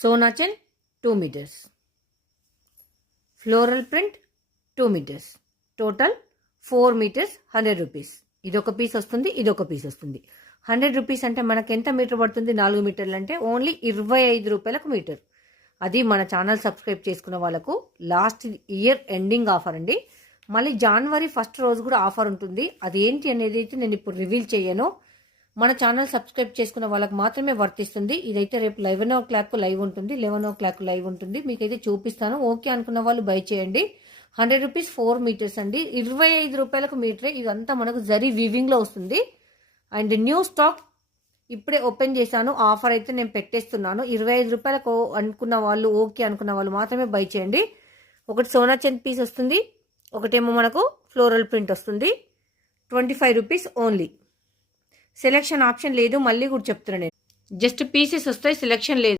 సోనాచెన్ 2 metres, floral print 2 metres, total 4 metres 100 rupees. ఇదొక piece వస్తుంది, ఇదొక పీస్ వస్తుంది. 100 రూపీస్ అంటే మనకి ఎంత మీటర్ పడుతుంది? 4 మీటర్లు అంటే ఓన్లీ 25 రూపాయలకు మీటర్. అది మన ఛానల్ సబ్స్క్రైబ్ చేసుకున్న వాళ్ళకు లాస్ట్ ఇయర్ ఎండింగ్ ఆఫర్ అండి. మళ్ళీ జనవరి 1 రోజు కూడా ఆఫర్ ఉంటుంది. అది ఏంటి అనేది అయితే నేను ఇప్పుడు రివీల్ చేయను. మన ఛానల్ సబ్స్క్రైబ్ చేసుకున్న వాళ్ళకి మాత్రమే వర్తిస్తుంది. ఇదైతే రేపు 11 o'clock లైవ్ ఉంటుంది, 11 o'clock లైవ్ ఉంటుంది. మీకైతే చూపిస్తాను. ఓకే అనుకున్న వాళ్ళు బై చేయండి. 100 రూపీస్ 4 మీటర్స్ అండి, 25 రూపాయలకు మీటరే. ఇదంతా మనకు జరీ వీవింగ్లో వస్తుంది. అండ్ న్యూ స్టాక్ ఇప్పుడే ఓపెన్ చేశాను. ఆఫర్ అయితే నేను పెట్టేస్తున్నాను. 25 రూపాయలకు అనుకున్న వాళ్ళు, ఓకే అనుకున్న వాళ్ళు మాత్రమే బై చేయండి. ఒకటి సోనా చంద్ పీస్ వస్తుంది, ఒకటేమో మనకు ఫ్లోరల్ ప్రింట్ వస్తుంది. 25 రూపీస్ ఓన్లీ. సెలెక్షన్ ఆప్షన్ లేదు, మళ్ళీ కూడా చెప్తున్నాను నేను. జస్ట్ పీసెస్ వస్తాయి, సెలెక్షన్ లేదు.